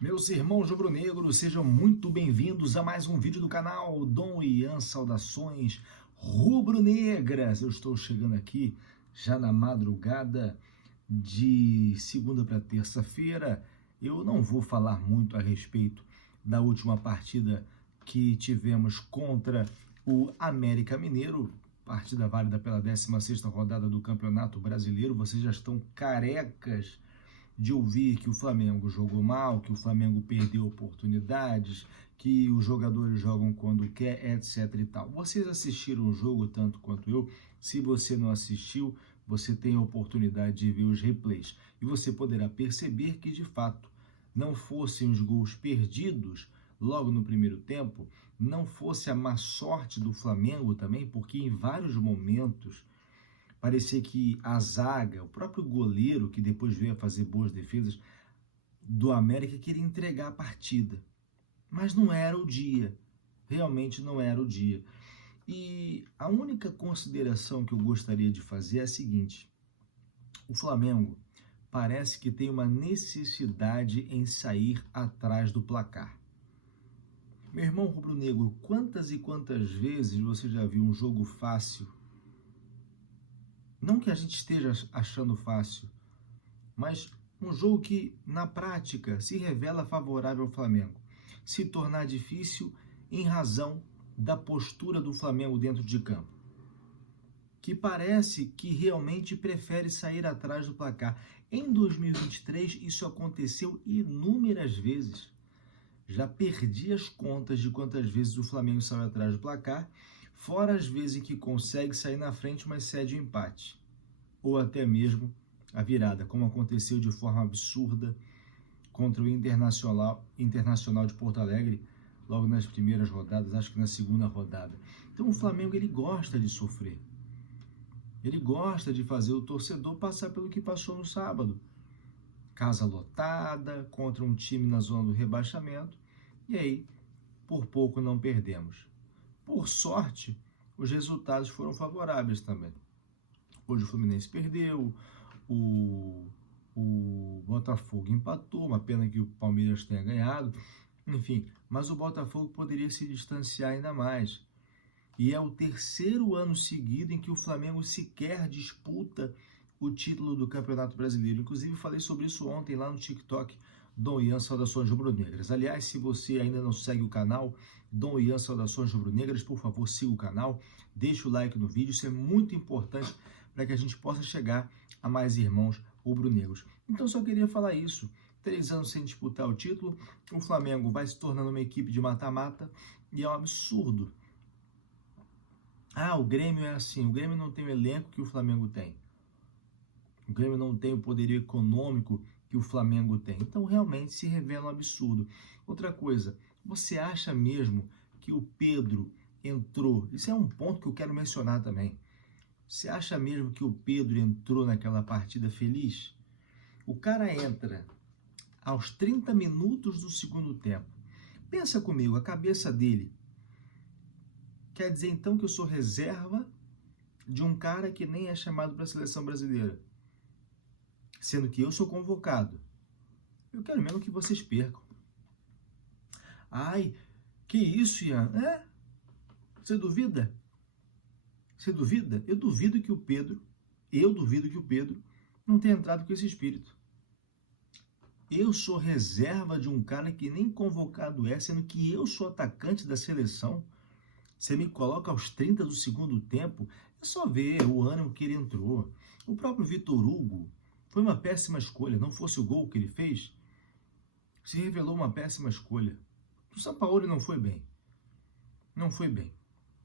Meus irmãos rubro-negros, sejam muito bem-vindos a mais um vídeo do canal Dom Ian Saudações Rubro-Negras. Eu estou chegando aqui já na madrugada de segunda para terça-feira. Eu não vou falar muito a respeito da última partida que tivemos contra o América Mineiro, partida válida pela 16ª rodada do Campeonato Brasileiro. Vocês já estão carecas de ouvir que o Flamengo jogou mal, que o Flamengo perdeu oportunidades, que os jogadores jogam quando quer, etc e tal. Vocês assistiram o jogo tanto quanto eu. Se você não assistiu, você tem a oportunidade de ver os replays. E você poderá perceber que, de fato, não fossem os gols perdidos logo no primeiro tempo, não fosse a má sorte do Flamengo também, porque em vários momentos parecia que a zaga, o próprio goleiro, que depois veio a fazer boas defesas, do América, queria entregar a partida. Mas não era o dia. Realmente não era o dia. E a única consideração que eu gostaria de fazer é a seguinte: o Flamengo parece que tem uma necessidade em sair atrás do placar. Meu irmão rubro-negro, quantas e quantas vezes você já viu um jogo fácil? Não que a gente esteja achando fácil, mas um jogo que, na prática, se revela favorável ao Flamengo, se tornar difícil em razão da postura do Flamengo dentro de campo, que parece que realmente prefere sair atrás do placar. Em 2023, isso aconteceu inúmeras vezes. Já perdi as contas de quantas vezes o Flamengo saiu atrás do placar, fora as vezes em que consegue sair na frente, mas cede o empate, ou até mesmo a virada, como aconteceu de forma absurda contra o Internacional de Porto Alegre, logo nas primeiras rodadas, acho que na segunda rodada. Então o Flamengo, ele gosta de sofrer. Ele gosta de fazer o torcedor passar pelo que passou no sábado. Casa lotada, contra um time na zona do rebaixamento, e aí, por pouco não perdemos. Por sorte, os resultados foram favoráveis também. Hoje o Fluminense perdeu, o Botafogo empatou, uma pena que o Palmeiras tenha ganhado, enfim, mas o Botafogo poderia se distanciar ainda mais. E é o terceiro ano seguido em que o Flamengo sequer disputa o título do Campeonato Brasileiro. Inclusive, falei sobre isso ontem lá no TikTok, Dom Ian Saudações Rubro-Negras. Aliás, se você ainda não segue o canal Dom Ian Saudações Rubro-Negras, por favor, siga o canal, deixe o like no vídeo, isso é muito importante para que a gente possa chegar a mais irmãos rubro-negros. Então, só queria falar isso. 3 anos sem disputar o título, o Flamengo vai se tornando uma equipe de mata-mata, e é um absurdo. O Grêmio é assim, o Grêmio não tem o elenco que o Flamengo tem. O Grêmio não tem o poderio econômico que o Flamengo tem. Então, realmente, se revela um absurdo. Outra coisa, você acha mesmo que o Pedro entrou? Isso é um ponto que eu quero mencionar também. Você acha mesmo que o Pedro entrou naquela partida feliz? O cara entra aos 30 minutos do segundo tempo. Pensa comigo, a cabeça dele. Quer dizer, então, que eu sou reserva de um cara que nem é chamado para a seleção brasileira, sendo que eu sou convocado. Eu quero mesmo que vocês percam. Ai, que isso, Ian? Você duvida? Você duvida? Eu duvido que o Pedro não tenha entrado com esse espírito. Eu sou reserva de um cara que nem convocado é, sendo que eu sou atacante da seleção. Você me coloca aos 30 do segundo tempo, é só ver o ânimo que ele entrou. O próprio Vitor Hugo foi uma péssima escolha, não fosse o gol que ele fez, se revelou uma péssima escolha. O Sampaoli não foi bem. Não foi bem.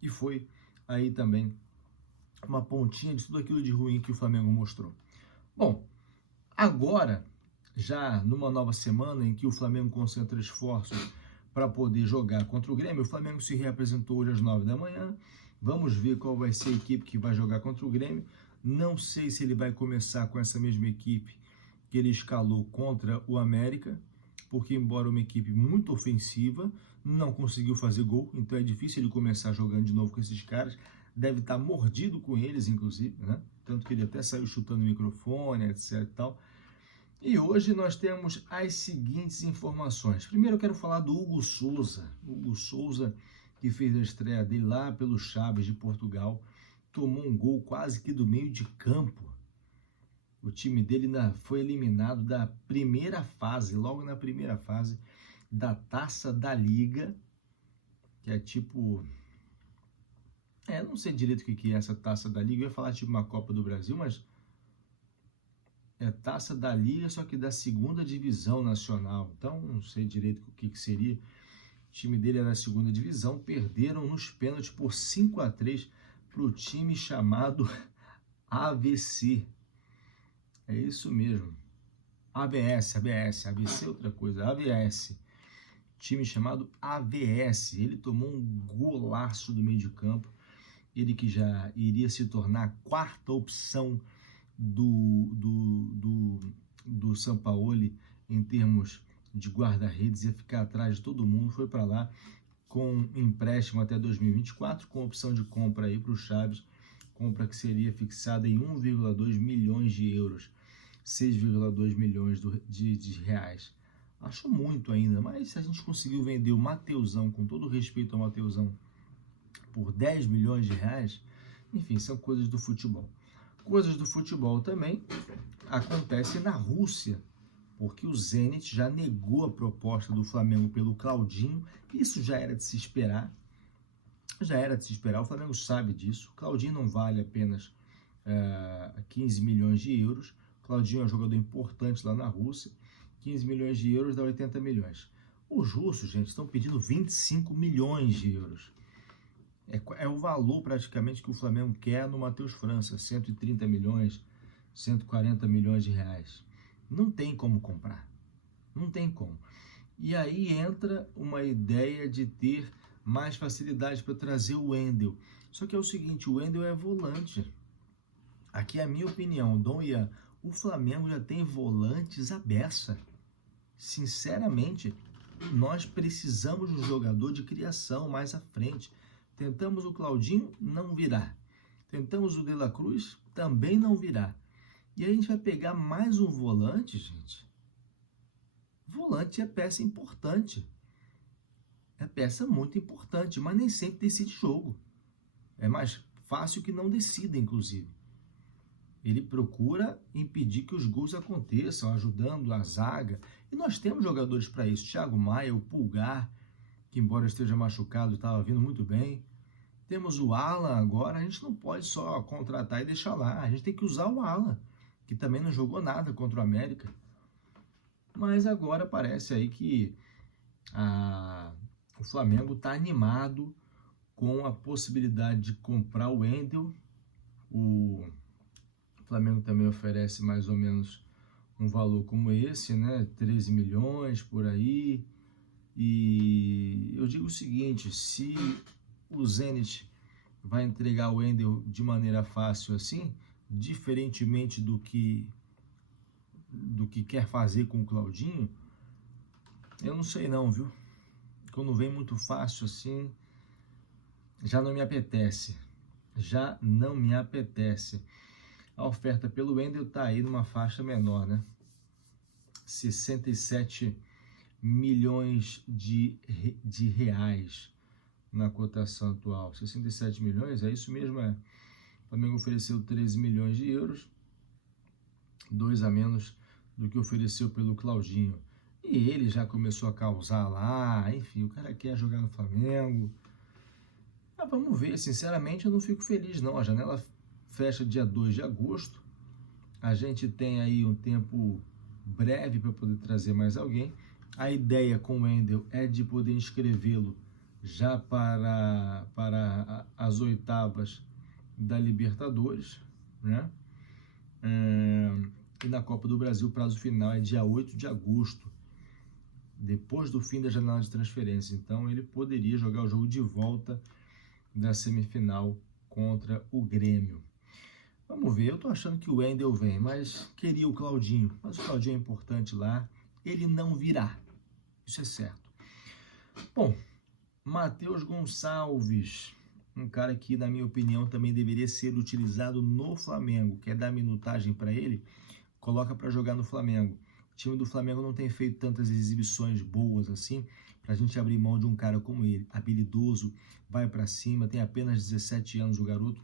E foi aí também uma pontinha de tudo aquilo de ruim que o Flamengo mostrou. Bom, agora, já numa nova semana em que o Flamengo concentra esforços para poder jogar contra o Grêmio, o Flamengo se reapresentou hoje às 9 da manhã. Vamos ver qual vai ser a equipe que vai jogar contra o Grêmio. Não sei se ele vai começar com essa mesma equipe que ele escalou contra o América, porque embora uma equipe muito ofensiva, não conseguiu fazer gol, então é difícil ele começar jogando de novo com esses caras. Deve estar mordido com eles, inclusive, né? Tanto que ele até saiu chutando o microfone, etc e tal. E hoje nós temos as seguintes informações. Primeiro eu quero falar do Hugo Souza. Hugo Souza, que fez a estreia dele lá pelo Chaves de Portugal, tomou um gol quase que do meio de campo. O time dele foi eliminado da primeira fase, logo na primeira fase da Taça da Liga, que é tipo... não sei direito o que é essa Taça da Liga, eu ia falar tipo uma Copa do Brasil, mas é Taça da Liga, só que da segunda divisão nacional, então não sei direito o que seria. O time dele era da segunda divisão, perderam nos pênaltis por 5-3 para o time chamado AVC. É isso mesmo. AVS é outra coisa, AVS. Time chamado AVS. Ele tomou um golaço do meio de campo. Ele que já iria se tornar a quarta opção do Sampaoli em termos de guarda-redes, ia ficar atrás de todo mundo, foi para lá com empréstimo até 2024, com opção de compra aí para o Chaves, compra que seria fixada em 1,2 milhões de euros, 6,2 milhões de reais. Acho muito ainda, mas se a gente conseguiu vender o Mateusão, com todo respeito ao Mateusão, por 10 milhões de reais, enfim, são coisas do futebol. Coisas do futebol também acontecem na Rússia, porque o Zenit já negou a proposta do Flamengo pelo Claudinho. Isso já era de se esperar. O Flamengo sabe disso. O Claudinho não vale apenas 15 milhões de euros. O Claudinho é um jogador importante lá na Rússia. 15 milhões de euros dá 80 milhões. Os russos, gente, estão pedindo 25 milhões de euros. É o valor praticamente que o Flamengo quer no Matheus França, 130 milhões, 140 milhões de reais. Não tem como comprar, não tem como. E aí entra uma ideia de ter mais facilidade para trazer o Wendel. Só que é o seguinte, o Wendel é volante. Aqui é a minha opinião, Dom Ian, o Flamengo já tem volantes à beça. Sinceramente, nós precisamos de um jogador de criação mais à frente. Tentamos o Claudinho, não virá. Tentamos o De La Cruz, também não virá. E aí a gente vai pegar mais um volante, gente. Volante é peça importante. É peça muito importante, mas nem sempre decide jogo. É mais fácil que não decida, inclusive. Ele procura impedir que os gols aconteçam, ajudando a zaga. E nós temos jogadores para isso. Thiago Maia, o Pulgar, que embora esteja machucado, estava vindo muito bem. Temos o Alan agora, a gente não pode só contratar e deixar lá. A gente tem que usar o Alan, que também não jogou nada contra o América. Mas agora parece aí que o Flamengo está animado com a possibilidade de comprar o Wendel. O Flamengo também oferece mais ou menos um valor como esse, né? 13 milhões por aí. E eu digo o seguinte, se o Zenit vai entregar o Wendel de maneira fácil assim, diferentemente do que quer fazer com o Claudinho, eu não sei não, viu? Quando vem muito fácil assim, já não me apetece. A oferta pelo Wendel está aí numa faixa menor, né? 67 milhões de reais na cotação atual. 67 milhões, é isso mesmo, O Flamengo ofereceu 13 milhões de euros, 2 a menos do que ofereceu pelo Claudinho. E ele já começou a causar lá, enfim, o cara quer jogar no Flamengo. Mas vamos ver, sinceramente eu não fico feliz não. A janela fecha dia 2 de agosto. A gente tem aí um tempo breve para poder trazer mais alguém. A ideia com o Wendel é de poder inscrevê-lo já para as oitavas da Libertadores, né? E na Copa do Brasil o prazo final é dia 8 de agosto, depois do fim da janela de transferência. Então ele poderia jogar o jogo de volta da semifinal contra o Grêmio. Vamos ver, eu tô achando que o Wendel vem, mas queria o Claudinho. Mas o Claudinho é importante lá, ele não virá, isso é certo. Bom, Matheus Gonçalves, um cara que, na minha opinião, também deveria ser utilizado no Flamengo. Quer dar minutagem para ele? Coloca para jogar no Flamengo. time do Flamengo não tem feito tantas exibições boas assim, para a gente abrir mão de um cara como ele, habilidoso, vai para cima, tem apenas 17 anos o garoto,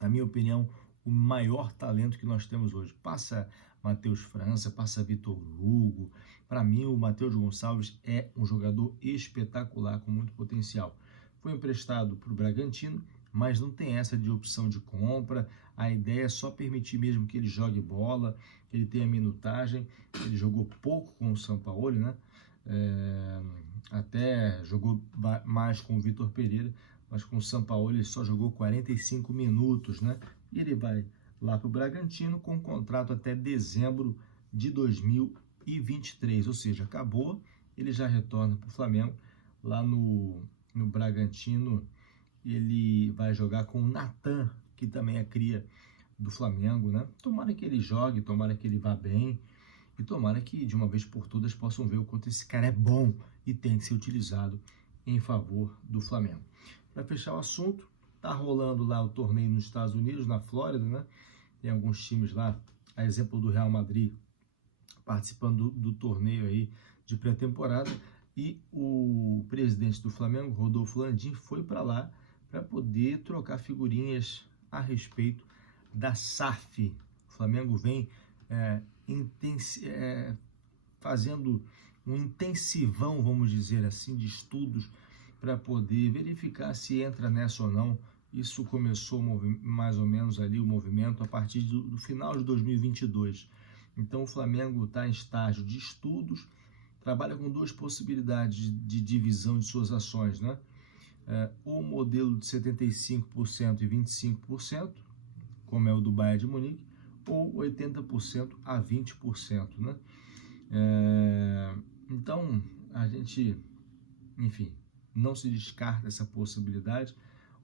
na minha opinião, o maior talento que nós temos hoje. Passa Matheus França, passa Vitor Hugo, para mim o Matheus Gonçalves é um jogador espetacular, com muito potencial. Foi emprestado para o Bragantino, mas não tem essa de opção de compra, a ideia é só permitir mesmo que ele jogue bola, que ele tenha minutagem. Ele jogou pouco com o Sampaoli, né? Até jogou mais com o Vitor Pereira, mas com o Sampaoli ele só jogou 45 minutos, né? E ele vai lá para o Bragantino com um contrato até dezembro de 2023, ou seja, acabou, ele já retorna para o Flamengo. Lá no Bragantino ele vai jogar com o Natan, que também é cria do Flamengo, né? Tomara que ele jogue, tomara que ele vá bem e tomara que de uma vez por todas possam ver o quanto esse cara é bom e tem que ser utilizado em favor do Flamengo. Para fechar o assunto, tá rolando lá o torneio nos Estados Unidos, na Flórida, né? Tem alguns times lá, a exemplo do Real Madrid, participando do torneio aí de pré-temporada, e o presidente do Flamengo, Rodolfo Landim, foi para lá para poder trocar figurinhas a respeito da SAF. O Flamengo vem fazendo um intensivão, vamos dizer assim, de estudos para poder verificar se entra nessa ou não. Isso começou mais ou menos ali o movimento a partir do final de 2022. Então o Flamengo está em estágio de estudos, trabalha com duas possibilidades de divisão de suas ações, né? Ou modelo de 75% e 25%, como é o do Bayern de Munique, ou 80% a 20%, né? Então, a gente, enfim, não se descarta essa possibilidade.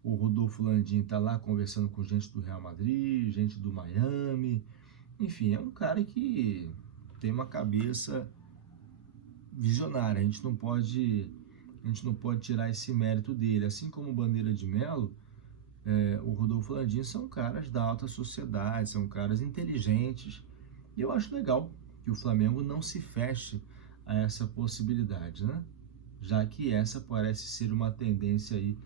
O Rodolfo Landim está lá conversando com gente do Real Madrid, gente do Miami, enfim, é um cara que tem uma cabeça visionária, a gente não pode tirar esse mérito dele. Assim como o Bandeira de Melo, o Rodolfo Landim são caras da alta sociedade, são caras inteligentes, e eu acho legal que o Flamengo não se feche a essa possibilidade, né? Já que essa parece ser uma tendência aí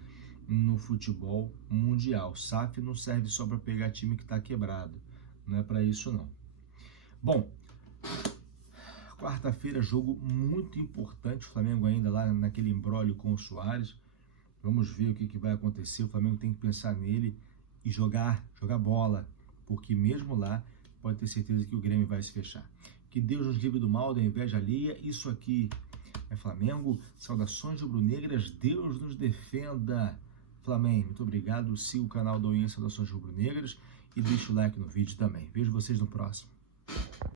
no futebol mundial. SAF não serve só para pegar time que está quebrado, não é para isso não. Bom, quarta-feira, jogo muito importante, o Flamengo ainda lá naquele imbróglio com o Soares. Vamos ver o que vai acontecer. O Flamengo tem que pensar nele e jogar bola, porque mesmo lá pode ter certeza que o Grêmio vai se fechar. Que Deus nos livre do mal, da inveja alheia. Isso aqui é Flamengo. Saudações rubro-negras. Deus nos defenda. Flamengo, muito obrigado. Siga o canal da Saudações Rubro-Negras e deixa o like no vídeo também. Vejo vocês no próximo.